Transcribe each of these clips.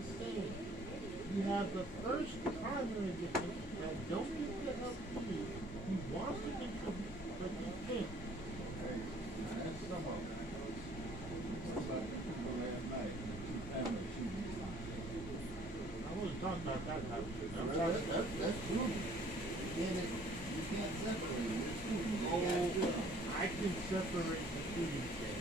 is saying you have the first primary victim that don't get the help he needs. He wants to contribute, but he can't. Hey, now that's some of it. What about the people last night? The two family shootings. I wasn't talking about that type of shit. I'm Well, talking that's true. Then you can't separate it. It's shooting. I can separate the shooting thing.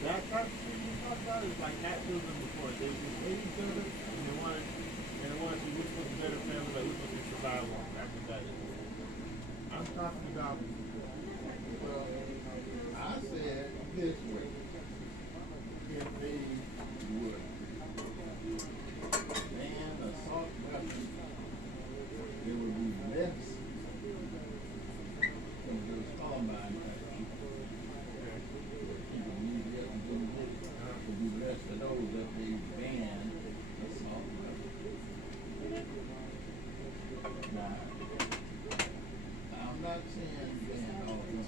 That type of shit you talk about is like Hatfield before. They just hate each other and they want to see which one's the better family, like which one can survive long. That's what that is. I'm talking about Well, I said this way. If they would ban assault weapons, there would be less of those Columbine type people. People need to get them to do it. There would be less of those if they ban assault weapons. Now, I'm not saying ban all of them.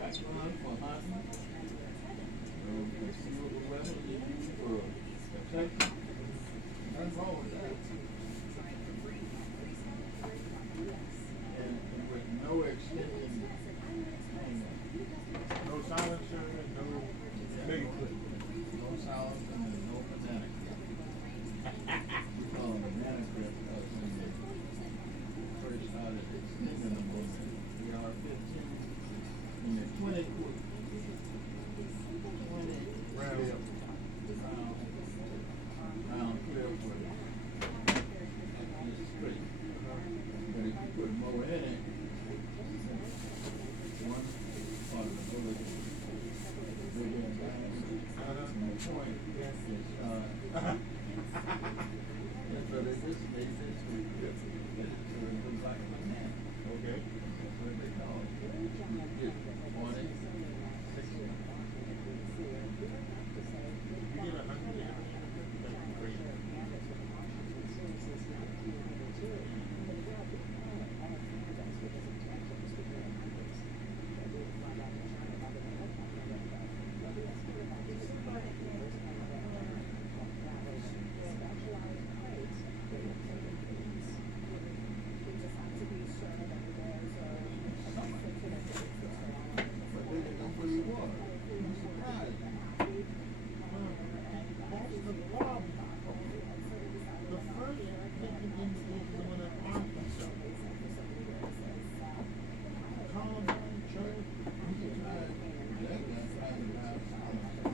That's one for hunting. Concealed weapons you use for protection. Nothing wrong with that. And with no extending no silencer and no mega clip. no silencer and no banana clip. We call them banana clip because when they first started extending them on the AR-15, when they're 20 foot, 20 Round. round clip with just straight. But if you put more in it, one part of the bullet is bigger and diameter. And the point is, and so they just make this big clip. So it looks like a banana. Okay. That's what they call it. You get 20, 60. You get 100 damage. That'd be great. But they didn't know where he was. He was surprised. That's the problem. The first victim is the one that armed himself. Columbine, Joe, He was trying, that guy trying to buy a silencer.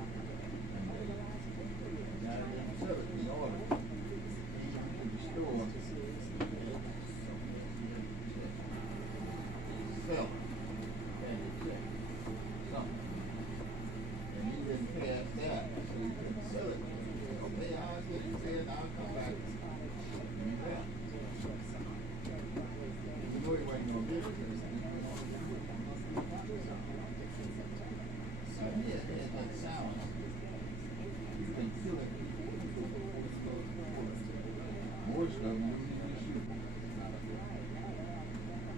And they got it in the cellar. He ordered it. He went to the store. And sell it. And he checked something. And he didn't pass that, so he couldn't sell it. He said, okay, I'll get it. He said, I'll come back. And he left. You know he wasn't gonna get it. He had that silence. You can feel it. Most of them you need to shoot.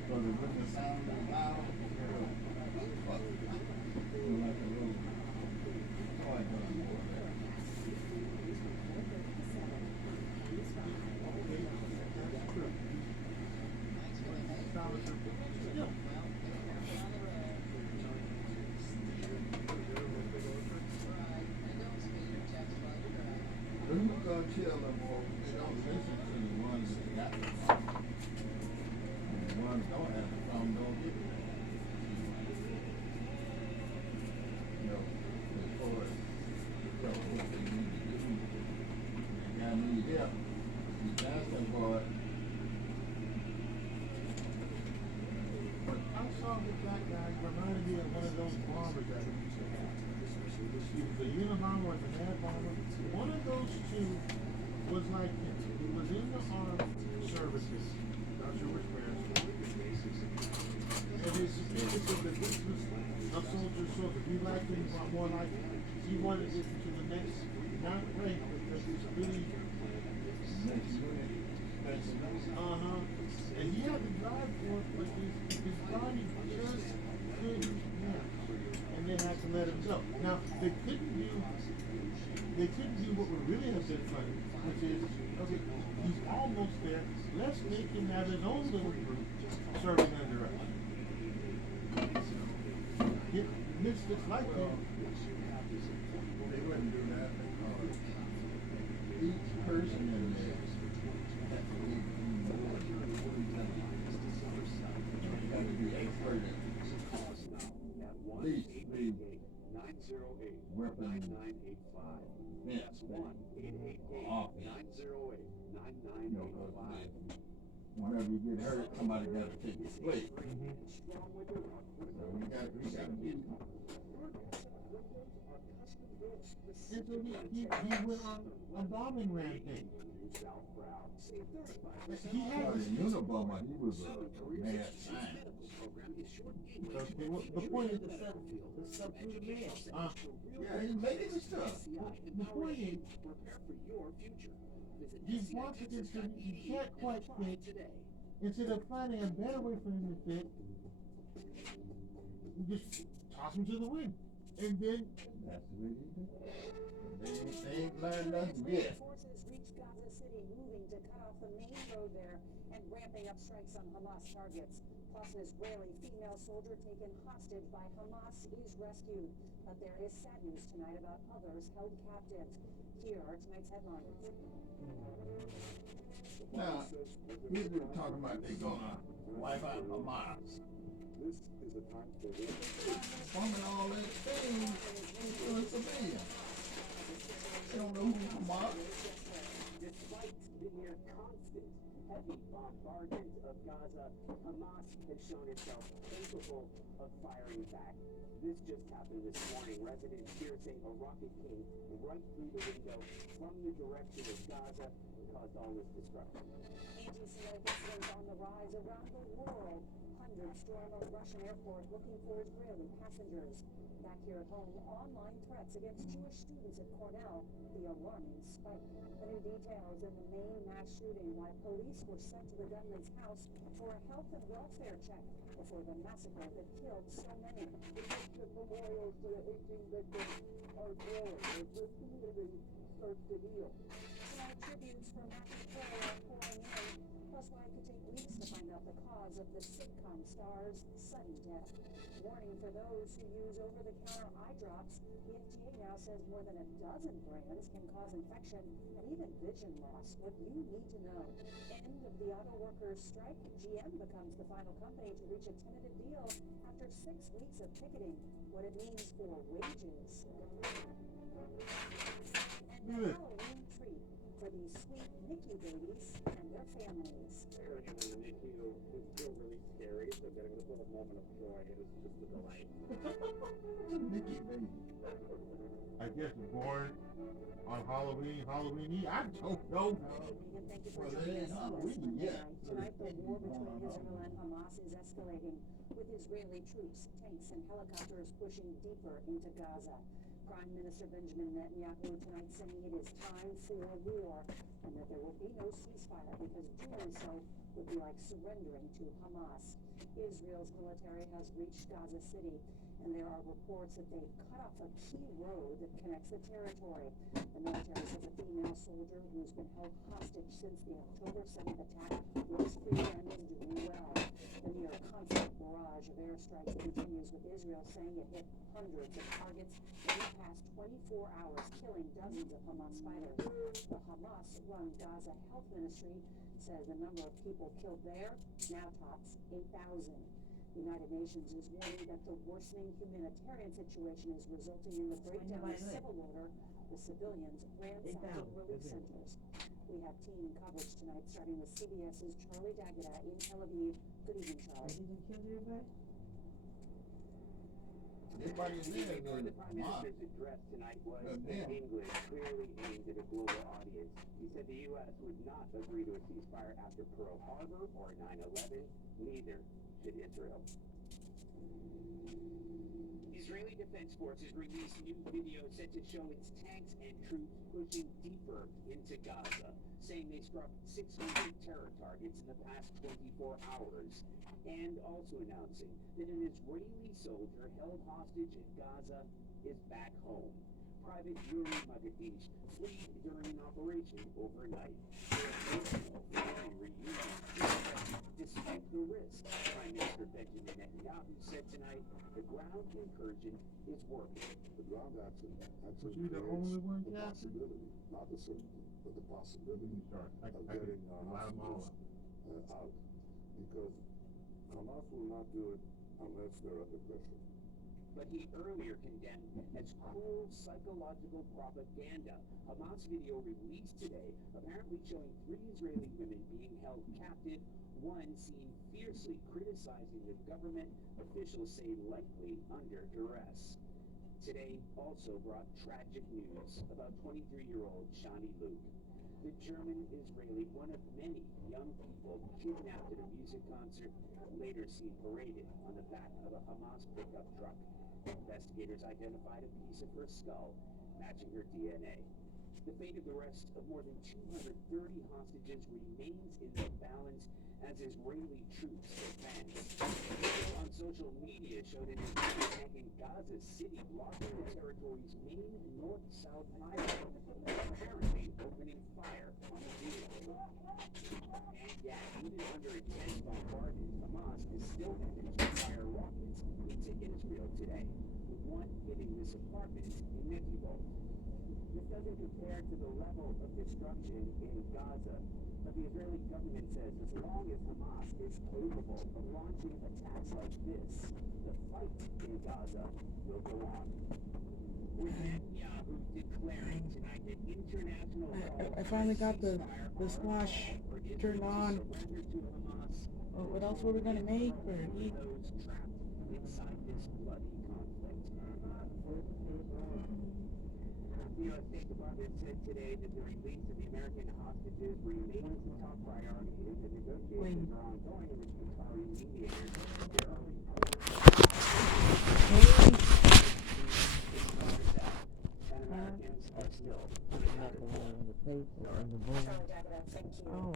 Because when the sound is loud, fuck. Feel like a little toy gun or whatever. that's true. Still. But who's gonna kill them or they don't listen to the ones that got the problem? And the ones don't have the problem don't get it. You know, as far as tell them what they need to do, they gotta need help. He's asking for it. But I saw the black guy reminded me of one of those bombers that we used to have. He was a Unabomber or the Mad Bomber. One of those two was like him. He was in the armed services. Not sure which branch. And his significance of the business of soldier soldier. He liked him more like he wanted it to the next, not rank, because he's really Next unit, special needs. and he had to drive for it, but his body just couldn't match. And they had to let him go. Now, they couldn't do, they they couldn't do what would really have been funny, which is, okay, he's almost there. Let's make him have his own little group serving under us. Get Misfits like that. They wouldn't do that because each person in there has to be more got to be expert in at least the weapon fence thing or offense. You know, 'cause whenever you get hurt, somebody got to take your place. So we got to be. And so he went on a bombing rampage. He had Well, in Unabomber, he was a mad scientist. okay, well, the point is, Yeah, he's making the stuff. the point is, these Washington, you can't quite fit. Instead of finding a better way for him to fit, you just toss him to the wind. And then That's the way they do it. They ain't learned nothing yet. Forces reached Gaza City, moving to cut off the main road there and ramping up strikes on Hamas targets. Plus, an Israeli female soldier taken hostage by Hamas is rescued. But there is sad news tonight about others held captive. Here are tonight's headlines. Now, he's been talking about they gonna wipe out Hamas. This is a time for Bombing all that thing, killing civilians. They don't know who Hamas is. Despite the near constant heavy bombardment of Gaza, Hamas has shown itself capable of firing back. This just happened this morning. Residents here saying a rocket came right through the window from the direction of Gaza and caused all this destruction. Anti-Semitic incidents on the rise around the world. Hundreds storm a Russian airport looking for Israeli passengers. Back here at home, online threats against Jewish students at Cornell, the alarming spike. The new details in the Maine mass shooting, why police were sent to the gunman's house for a health and welfare check before the massacre that killed so many. The memorials to the 18 victims are growing as this community starts to heal. Tonight, tributes for Matthew Perry are pouring in, plus why it could take weeks to find out the cause of the sitcom star's sudden death. Warning for those who use over-the-counter eye drops. The FDA now says more than a dozen brands can cause infection and even vision loss. What you need to know. End of the auto workers' strike. GM becomes the final company to reach a tentative deal after 6 weeks of picketing. What it means for wages. And a Halloween treat for these sweet NICU babies and their families. Hearing it in the NICU is still really scary, so getting a little moment of joy is just a delight. Mickey baby. I guess born on Halloween Eve. I don't know. Good evening and thank you for Well, joining it us. ain't Halloween yet. Tonight, the war between Going on. Israel and Hamas is escalating, with Israeli troops, tanks, and helicopters pushing deeper into Gaza. Prime Minister Benjamin Netanyahu tonight saying it is time for war and that there will be no ceasefire because doing so would be like surrendering to Hamas. Israel's military has reached Gaza City, and there are reports that they've cut off a key road that connects the territory. The military says a female soldier who's been held hostage since the October 7th attack was free and is doing well. The near constant barrage of airstrikes continues, with Israel saying it hit hundreds of targets in the past 24 hours, killing dozens of Hamas fighters. The Hamas-run Gaza Health Ministry says the number of people killed there now tops 8,000. The United Nations is warning that the worsening humanitarian situation is resulting in the breakdown of civil order, with civilians ransacking relief centers. We have team coverage tonight, starting with CBS's Charlie D'Agata in Tel Aviv. Good evening, Charlie. Everybody in there The is Prime Hamas. Minister's address tonight was But in then- English, clearly aimed at a global audience. He said the U.S. would not agree to a ceasefire after Pearl Harbor or 9/11. Neither should Israel. Israeli Defense Forces released new video set to show its tanks and troops pushing deeper into Gaza, saying they struck 600 terror targets in the past 24 hours, and also announcing that an Israeli soldier held hostage in Gaza is back home. Private Yuri Magadish fleed during an operation overnight. Their family reunion despite the risk. Prime Minister Benjamin Netanyahu said tonight the ground incursion is working. The ground action Was you the only one, the Captain? possibility, not the certainty, but the possibility Sorry, I of could getting allow them all. hostages out. Because Hamas will not do it unless they're under pressure. But he earlier condemned as cruel psychological propaganda. Hamas video released today apparently showing 3 Israeli women being held captive, one seen fiercely criticizing the government, officials say likely under duress. Today also brought tragic news about 23-year-old Shani Luke. The German-Israeli, one of many young people kidnapped at a music concert, later seen paraded on the back of a Hamas pickup truck. Investigators identified a piece of her skull, matching her DNA. The fate of the rest of more than 230 hostages remains in the balance as Israeli troops advance. Video on social media showed an Israeli tank in Gaza City blocking the territory's main north-south highway, apparently opening fire on the vehicle. And yet, even under intense bombardment, Hamas is still managed to fire rockets into Israel today, with one hitting this apartment in Netivot. This doesn't compare to the level of destruction in Gaza, but the Israeli government says as long as Hamas is capable of launching attacks like this, the fight in Gaza will go on. With Netanyahu declaring tonight that international I finally got the squash turned on. What else were we gonna make or eat? Those trapped inside this bloody conflict. The U.S. State Department said today that the release of the American hostages remains the top priority as the negotiations are ongoing with the Qatari mediators. There are and Americans are still Charlie D'Agata, thank you. Oh,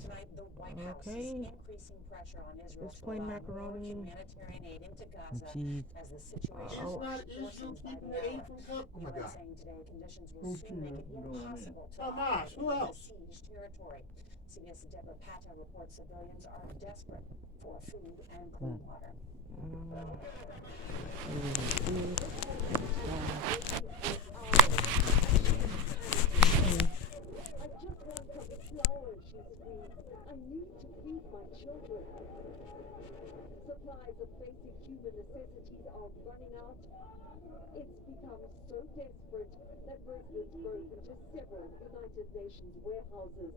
Tonight, the White House okay. is increasing pressure on Israel Just to plain allow more macaroni humanitarian aid into Gaza cheese. as the situation It's not Israel worsens by keeping the the aid hour. from coming. Oh my UN God. saying today conditions will Who soon make it chooses to go in there? impossible to Hamas, operate who in the else? besieged territory. CBS Deborah Patta reports civilians are desperate for food and clean water. I just want some flowers, she screamed. I need to feed my children. Supplies of basic human necessities are running out. It's become so desperate that residents broke into several United Nations warehouses.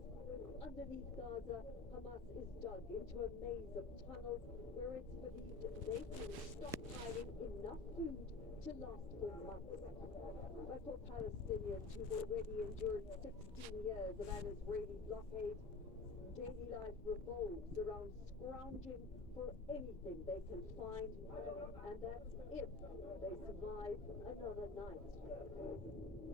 Underneath Gaza, Hamas is dug into a maze of tunnels where it's believed they've been stockpiling enough food to last for months. But for Palestinians who've already endured 16 years of an Israeli blockade, daily life revolves around scrounging for anything they can find, and that's if they survive another night.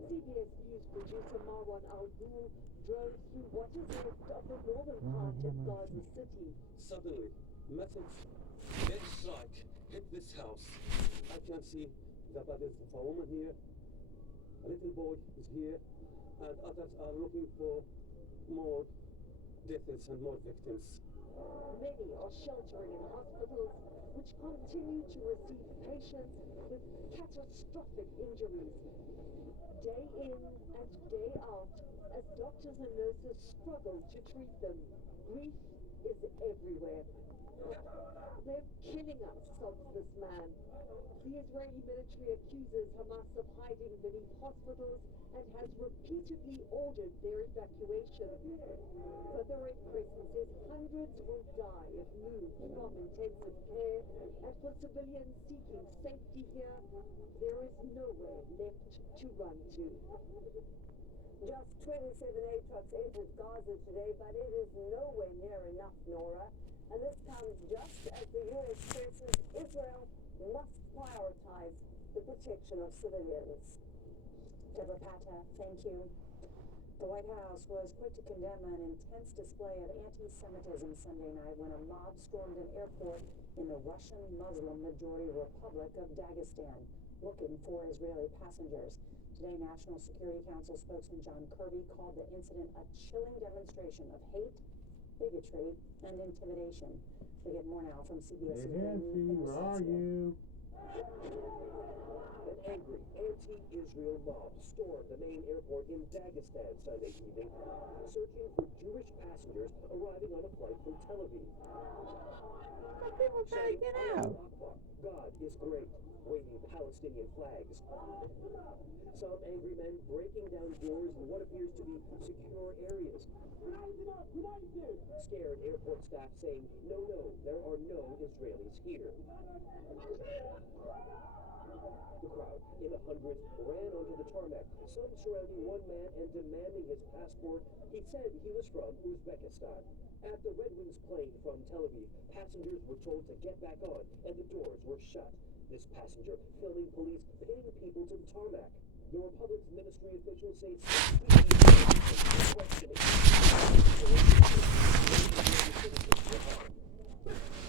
CBS News producer Marwan Al-Ghul drove through what is left of the northern part of Gaza City. Suddenly, massive airstrike hit this house. I can see the bodies of a woman here, a little boy is here, and others are looking for more deaths and more victims. Many are sheltering in hospitals, which continue to receive patients with catastrophic injuries. Day in and day out, as doctors and nurses struggle to treat them, grief is everywhere. They're killing us, sobs this man. The Israeli military accuses Hamas of hiding beneath hospitals and has repeatedly ordered their evacuation. But the Red Crescent says hundreds will die if moved from intensive care, and for civilians seeking safety here, there is nowhere left to run to. Just 27 aid trucks entered Gaza today, but it is nowhere near enough, Nora. And this comes just as the U.S. stresses Israel must prioritize the protection of civilians. Deborah Patta, thank you. The White House was quick to condemn an intense display of anti-Semitism Sunday night when a mob stormed an airport in the Russian Muslim majority Republic of Dagestan, looking for Israeli passengers. Today, National Security Council spokesman John Kirby called the incident a chilling demonstration of hate, bigotry, and intimidation. We get more now from CBS's Hey, Nancy, where are you? An angry anti-Israel mob stormed the main airport in Dagestan Sunday evening, searching for Jewish passengers arriving on a flight from Tel Aviv. People trying to get out. Akbar, God is great, waving Palestinian flags. Some angry men breaking down doors in what appears to be secure areas. Scared airport staff saying, no, there are no Israelis here. The crowd, in the hundreds, ran onto the tarmac, some surrounding one man and demanding his passport. He said he was from Uzbekistan. At the Red Wings plane from Tel Aviv, passengers were told to get back on, and the doors were shut. This passenger filming police pinning people to the tarmac. The Republic's ministry officials say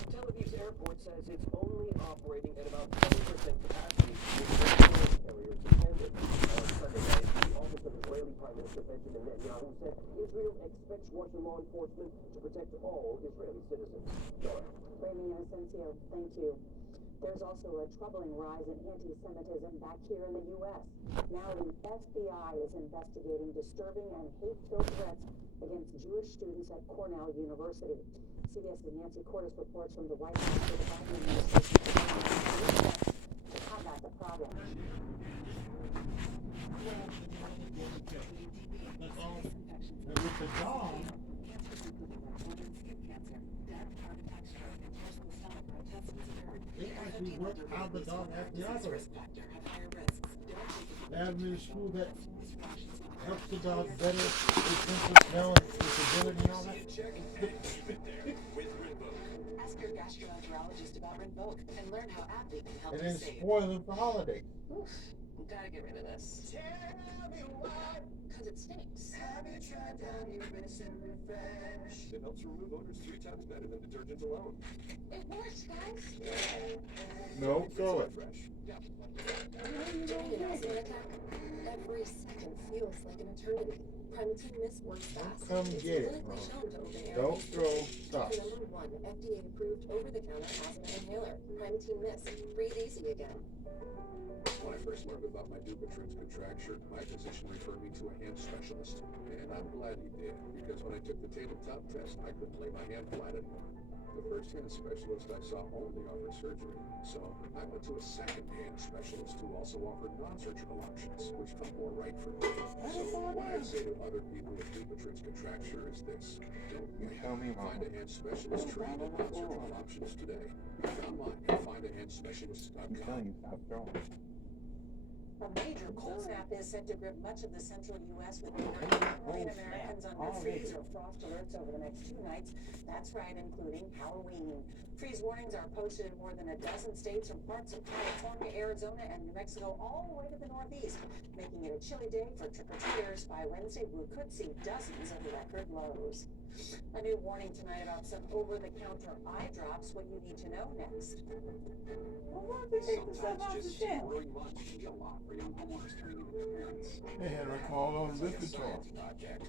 Tel Aviv's airport says it's only operating at about 20% capacity with foreign carriers attended. On Sunday night, the office of Israeli Prime Minister Benjamin Netanyahu said Israel expects Russian law enforcement to protect all Israeli citizens. Remy Inocencio, thank you. There's also a troubling rise in anti-Semitism back here in the U.S. Now the FBI is investigating disturbing and hate-filled threats against Jewish students at Cornell University. CBS's Nancy Cordes reports from the White House that the Biden administration is taking steps to combat the problem. And with the dog, they actually work out the dog at the other. Avenue school that helps the dog better with sense of smell and disability and all that. Ask your gastroenterologist about Rinvoq and learn how AbbVie can help And you then save. spoil them for holidays. Oof, gotta get rid of this. Cause it stinks. Have you tried Downy Rinse and Refresh? It helps remove odors 3 times better than detergent alone. It works, guys. No, throw it. Fresh. Yeah. Do you know, Seneca? Every second feels like an eternity. Primatene Mist works fast. Come It's get it, clinically Mom. shown to obey Don't RDC. throw It's stuff. the #1 FDA-approved over-the-counter asthma inhaler. Primatene Mist. Breathe easy again. When I first learned about my Dupuytren's contracture, my physician referred me to a hand specialist. And I'm glad he did, because when I took the tabletop test, I couldn't lay my hand flat anymore. The first hand specialist I saw only offered surgery, so I went to a second hand specialist who also offered non-surgical options, which felt more right for me. So what I say to other people with Dupuytren's contracture is this: don't wait. Tell me, Mom. Find a hand specialist treating the non-surgical options today. Online at findahandspecialist.com. Stop throwing. A major cold snap is said to grip much of the central U.S. with 90 million Americans under freeze or frost alerts over the next 2 nights. That's right, including Halloween. Freeze warnings are posted in more than a dozen states from parts of California, Arizona, and New Mexico all the way to the Northeast, making it a chilly day for trick-or-treaters. By Wednesday, we could see dozens of record lows. A new warning tonight about some over-the-counter eye drops. What you need to know next. Well, why don't they take the stuff off the shelf? Growing much can be a lot for young homeowners turning into parents. Hey, Henry, call on Lipitor. Project.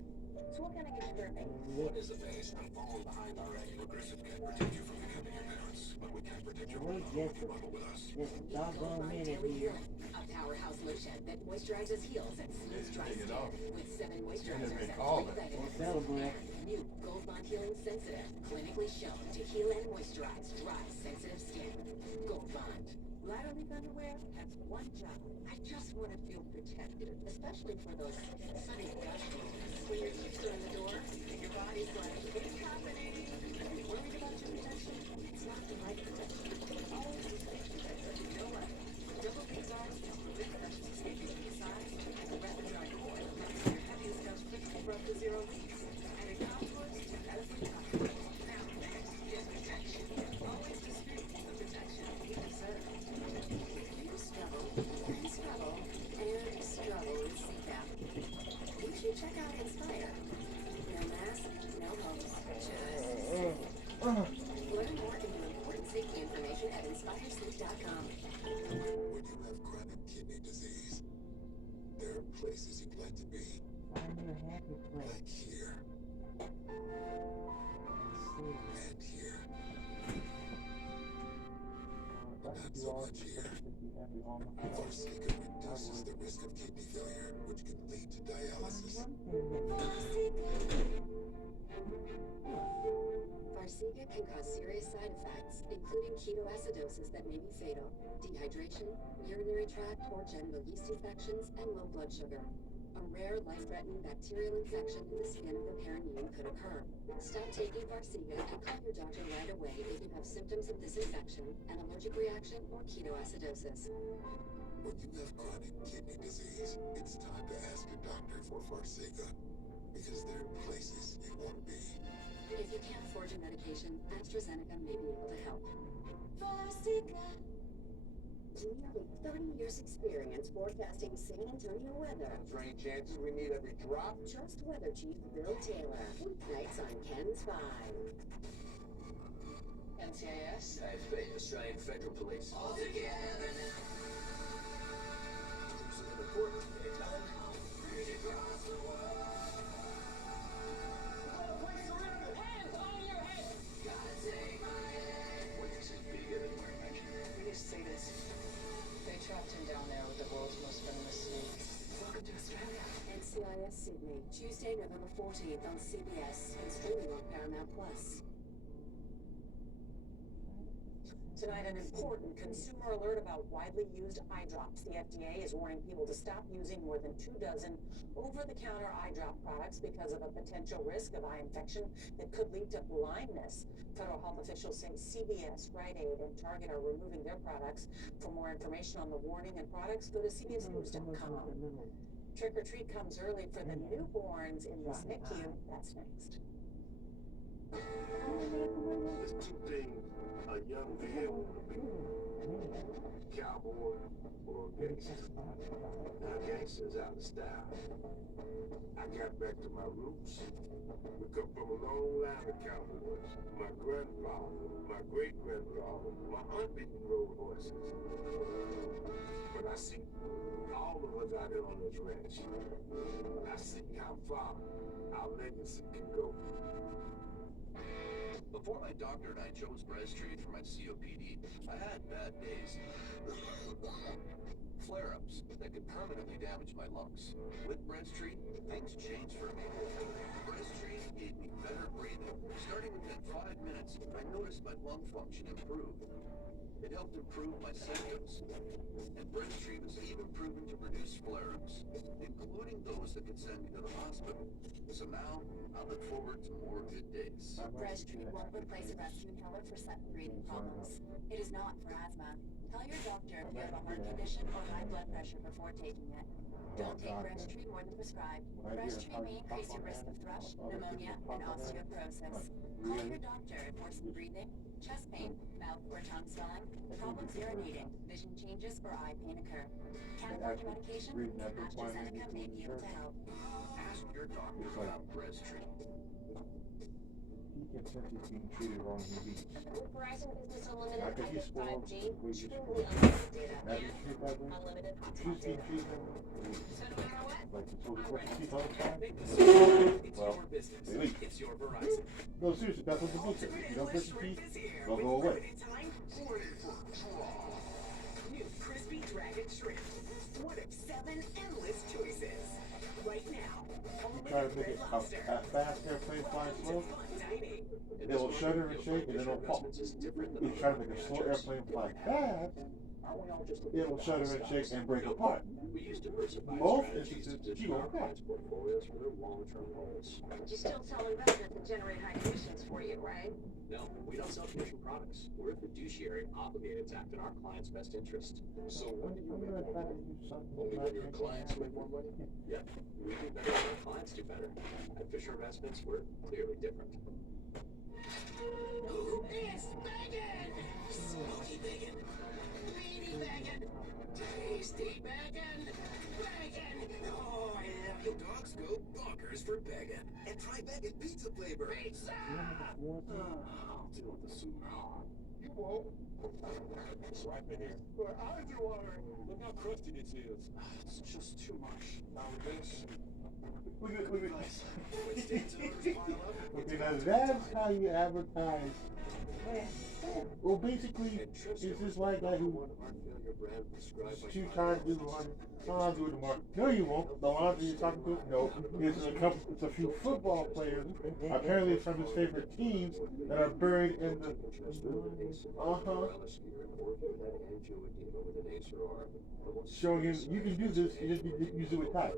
So what kind of gift you're making? What is the base? I'm falling behind already. Progressive can protect you from becoming your parents, but we can't protect your Well, bundle with us. just a doggone minute Daily here. Healing, a powerhouse lotion that moisturizes, heals, and smooths dry skin with 7 moisturizers and 3 call it. vitamins. Celebrate. New Gold Bond Healing Sensitive, clinically shown to heal and moisturize dry, sensitive skin. Gold Bond. Ladder leaf underwear has one job. I just want to feel protected, especially for those sunny gush moments when your hips are in the door and your body's like, it's happening. Are you worried about your protection? It's not the right protection. Always just make protector. You know what? Double B's arms help prevent infections escaping from the sides, and the Retinol Core makes your heaviest stuff quick for up to 0 weeks. And it contours to medically comfortable. Now, get protection. Always distribute the protection you deserve. You struggle with CPAP. You should check happy place. Back here. Let's see. And here. That would be all just to be happy all my life. Farxiga reduces the risk of kidney failure, which can lead to dialysis. Farxiga can cause serious side effects, including ketoacidosis that may be fatal, dehydration, urinary tract or genital yeast infections, and low blood sugar. A rare, life-threatening bacterial infection in the skin of the perineum could occur. Stop taking Farxiga and call your doctor right away if you have symptoms of this infection, an allergic reaction, or ketoacidosis. When you have chronic kidney disease, it's time to ask your doctor for Farxiga, because there are places you won't be. If you can't afford your medication, AstraZeneca may be able to help. Farxiga. Nearly 30 years experience forecasting San Antonio weather. For any chances we need every drop? Trust Weather Chief Bill Taylor. Weeknights on Ken's 5. NCIS, AFP, Australian Federal Police. All together now. Losing an important daytime. Reach across the world. Place surrounded. Hands on your head. Gotta take my head. What makes it bigger than wearing my shirt? We used to say this. They trapped him down there with the world's most venomous snakes. Welcome to Australia. NCIS Sydney, Tuesday, November 14th on CBS and streaming on Paramount Plus. Tonight, an important consumer alert about widely used eye drops. The FDA is warning people to stop using more than 2 dozen over-the-counter eye drop products because of a potential risk of eye infection that could lead to blindness. Federal health officials say CVS, Rite Aid, and Target are removing their products. For more information on the warning and products, go to cbsnews.com. Trick or treat comes early for the newborns in this NICU. That's next. There's two things a young man wanna be. Cowboy or a gangster. Now gangster's out of style. I got back to my roots. We come from a long line of cowboys. My grandfather, my great-grandfather, my unbeaten rode horses. But I see all of us out there on this ranch. I see how far our legacy can go. Before my doctor and I chose Breztri for my COPD, I had bad days. Flare-ups that could permanently damage my lungs. With Breztri, things changed for me. Breztri gave me better breathing. Starting within 5 minutes, I noticed my lung function improved. It helped improve my symptoms. And Breztri was even proven to reduce flare-ups, including those that could send me to the hospital. So now, I look forward to more good days. Breztri won't replace a rescue inhaler for sudden breathing problems. It is not for asthma. Tell your doctor if you have a heart condition or high blood pressure before taking it. Don't take Breztri more than prescribed. Breztri may increase your risk of thrush, pneumonia, and osteoporosis. Call your doctor if worsened breathing, chest pain, mouth or tongue swelling, problems urinating, vision changes, or eye pain occur. Can't afford your medication? AstraZeneca may be able to help. Ask your doctor about Breztri. He can sense he's being treated wrong in the beach. With Verizon Business Unlimited, Not 'cause I he's get spoiled, 5G, we just truly unlimited data, Now you and treat that way. unlimited She's hotspot being data. treated So no matter what, like the total what she all the time. Make the switch. It's Well, your business. they leave. It's your Verizon. No, seriously, that's what the book says. If you don't brush your teeth, they'll go away. New crispy dragon shrimp. One of 7 endless choices. Right now. You try to make it a fast airplane flying slow, it will shudder and shake and then it'll fall. You try to make a slow airplane fly fast, it will shudder and shake and break apart. Both instances, you go back. Portfolios for their long-term goals. you still tell investors to generate high commissions for you, right? No, we don't sell commission products. We're a fiduciary obligated to act in our client's best interest. So when do you make more money? Only when your clients make more money? Yeah, we do better when our clients do better. At Fisher Investments, we're clearly different. It's bacon! Smoky bacon! Meaty bacon! Tasty bacon! Bacon! Oh, yeah. Your dogs go bonkers for bacon. And try bacon pizza flavor. Pizza! I'll deal with the soup. You won't. It's right in here. Your eyes are watering. Look how crusty this is. It's just too much. Now this, Okay, now that's how you advertise. Well, basically, it's this white guy who is 2 times do the laundry. I'll do it tomorrow. No, you won't. The laundry you're talking to? No. It's a few football players, apparently from his favorite teams, that are buried in the. Showing him, you can do this, you just use it with time.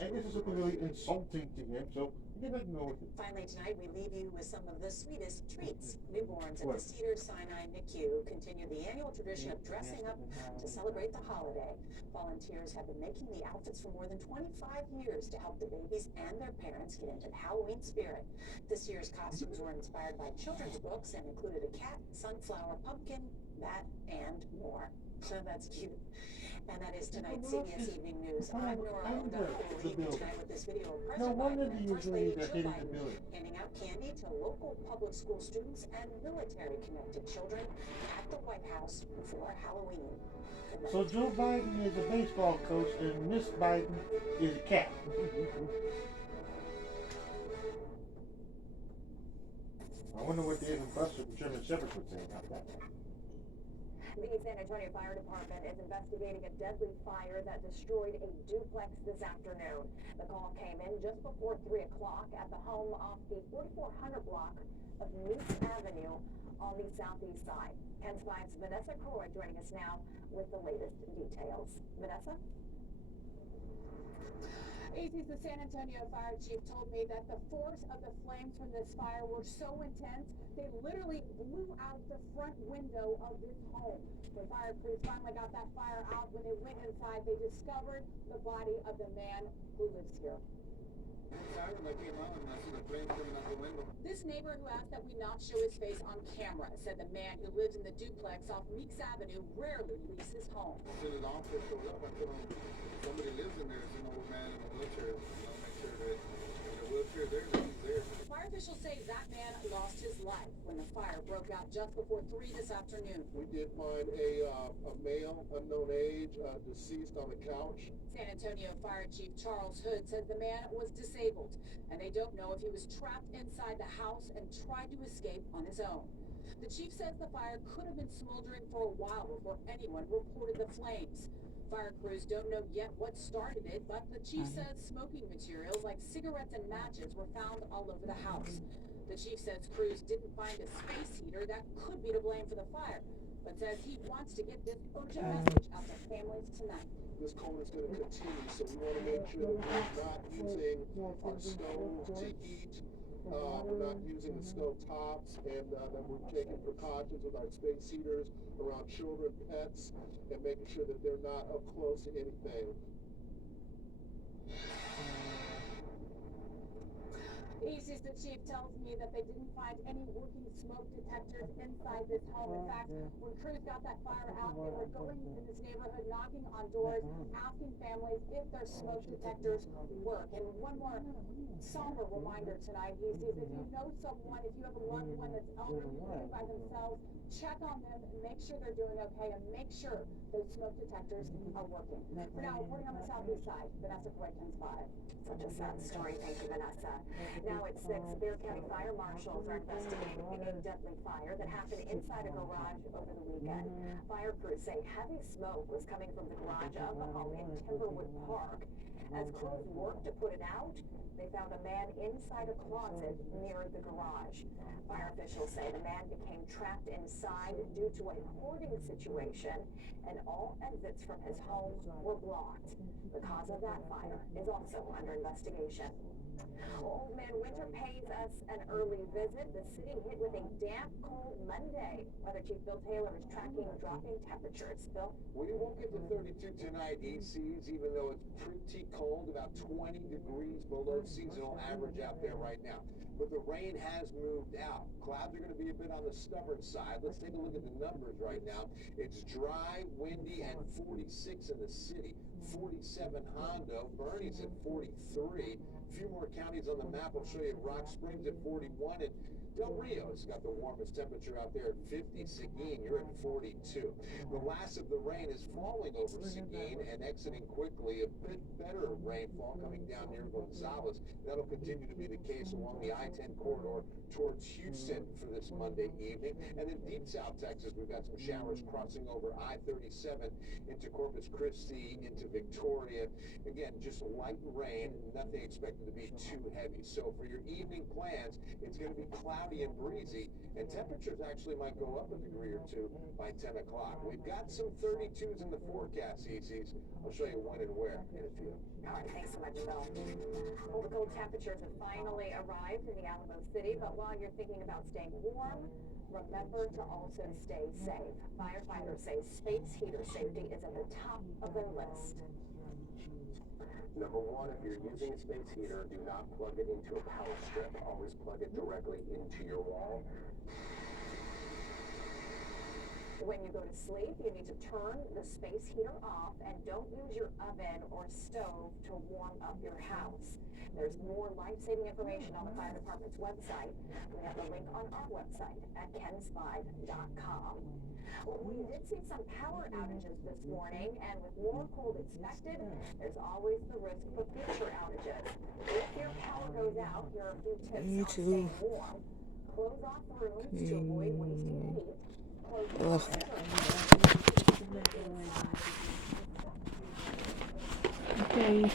I guess it's something really insulting to him, so get back and go with it. Finally tonight, we leave you with some of the sweetest treats. Newborns at the Cedars-Sinai NICU continue the annual tradition of dressing up to celebrate the holiday. Volunteers have been making the outfits for more than 25 years to help the babies and their parents get into the Halloween spirit. This year's costumes were inspired by children's books and included a cat, sunflower, pumpkin, bat, and more. So that's cute. And that is tonight's CBS Evening News. I'm Nora O'Donnell, leaving tonight with this video of President Biden and First Lady Jill Biden handing out candy to local public school students and military-connected children at the White House for Halloween. So Joe Biden is a baseball coach and Miss Biden is a cat. I wonder what Dave and Buster, the German Shepherds, would say about that. The San Antonio Fire Department is investigating a deadly fire that destroyed a duplex this afternoon. The call came in just before 3 o'clock at the home off the 4400 block of Meeks Avenue on the southeast side. KEN 5's Vanessa Croy joining us now with the latest details. Vanessa? AC's the San Antonio fire chief told me that the force of the flames from this fire were so intense, they literally blew out the front window of this home. When fire crews finally got that fire out, when they went inside, they discovered the body of the man who lives here. This neighbor who asked that we not show his face on camera said the man who lives in the duplex off Meeks Avenue rarely leaves his home. Somebody lives in there, it's an old man in a wheelchair. I'll make sure that there's a wheelchair there, that he's there. Fire officials say that man lost his life when the fire broke out just before 3 this afternoon. We did find a male, unknown age, deceased on the couch. San Antonio Fire Chief Charles Hood says the man was disabled, and they don't know if he was trapped inside the house and tried to escape on his own. The chief says the fire could have been smoldering for a while before anyone reported the flames. Fire crews don't know yet what started it, but the chief says smoking materials like cigarettes and matches were found all over the house. The chief says crews didn't find a space heater that could be to blame for the fire, but says he wants to get this urgent message out to families tonight. This cold is going to continue, so we want to make sure that we're not using our stoves to heat. We're not using the stove tops, and that we're taking precautions with our space heaters around children, pets, and making sure that they're not up close to anything. EC's the chief tells me that they didn't find any working smoke detectors inside this home. In fact, when crews got that fire out, they were going in this neighborhood, knocking on doors, asking families if their smoke detectors work. And one more somber reminder tonight, he says, if you know someone, if you have a loved one that's elderly living by themselves, check on them and make sure they're doing okay and make sure those smoke detectors are working. For now, reporting on the southeast side, Vanessa Croy, KEN 5. Such a sad story. Thank you, Vanessa. Now at 6, Bear County fire marshals are investigating a deadly fire that happened inside a garage over the weekend. Fire crews say heavy smoke was coming from the garage of a home in Timberwood Park. As crews worked to put it out, they found a man inside a closet near the garage. Fire officials say the man became trapped inside due to a hoarding situation, and all exits from his home were blocked. The cause of that fire is also under investigation. Old Man Winter pays us an early visit. The city hit with a damp, cold Monday. Weather Chief Bill Taylor is tracking dropping temperatures. Bill? We won't get to 32 tonight, ECs, even though it's pretty cold, about 20 degrees below seasonal average out there right now. But the rain has moved out. Clouds are going to be a bit on the stubborn side. Let's take a look at the numbers right now. It's dry, windy, and 46 in the city. 47 Hondo. Bernie's at 43. A few more counties on the map will show you Rock Springs at 41 and Del Rio's got the warmest temperature out there at 50. Seguin, you're at 42. The last of the rain is falling over Seguin and exiting quickly. A bit better rainfall coming down near Gonzales. That'll continue to be the case along the I-10 corridor towards Houston for this Monday evening. And in deep South Texas, we've got some showers crossing over I-37 into Corpus Christi, into Victoria. Again, just light rain, nothing expected to be too heavy. So for your evening plans, it's going to be cloudy and breezy, and temperatures actually might go up a degree or two by 10 o'clock. We've got some 32s in the forecast, ECs. I'll show you when and where in a few. All right, thanks so much, Phil. Well, the cold temperatures have finally arrived in the Alamo City, but while you're thinking about staying warm, remember to also stay safe. Firefighters say space heater safety is at the top of their list. Number one, if you're using a space heater, do not plug it into a power strip. Always plug it directly into your wall. When you go to sleep, you need to turn the space heater off and don't use your oven or stove to warm up your house. There's more life-saving information on the fire department's website. We have the link on our website at kens5.com. We did see some power outages this morning, and with more cold expected, there's always the risk for future outages. If your power goes out, here are a few tips on staying warm. Close off rooms to avoid wasting heat. Close off Okay.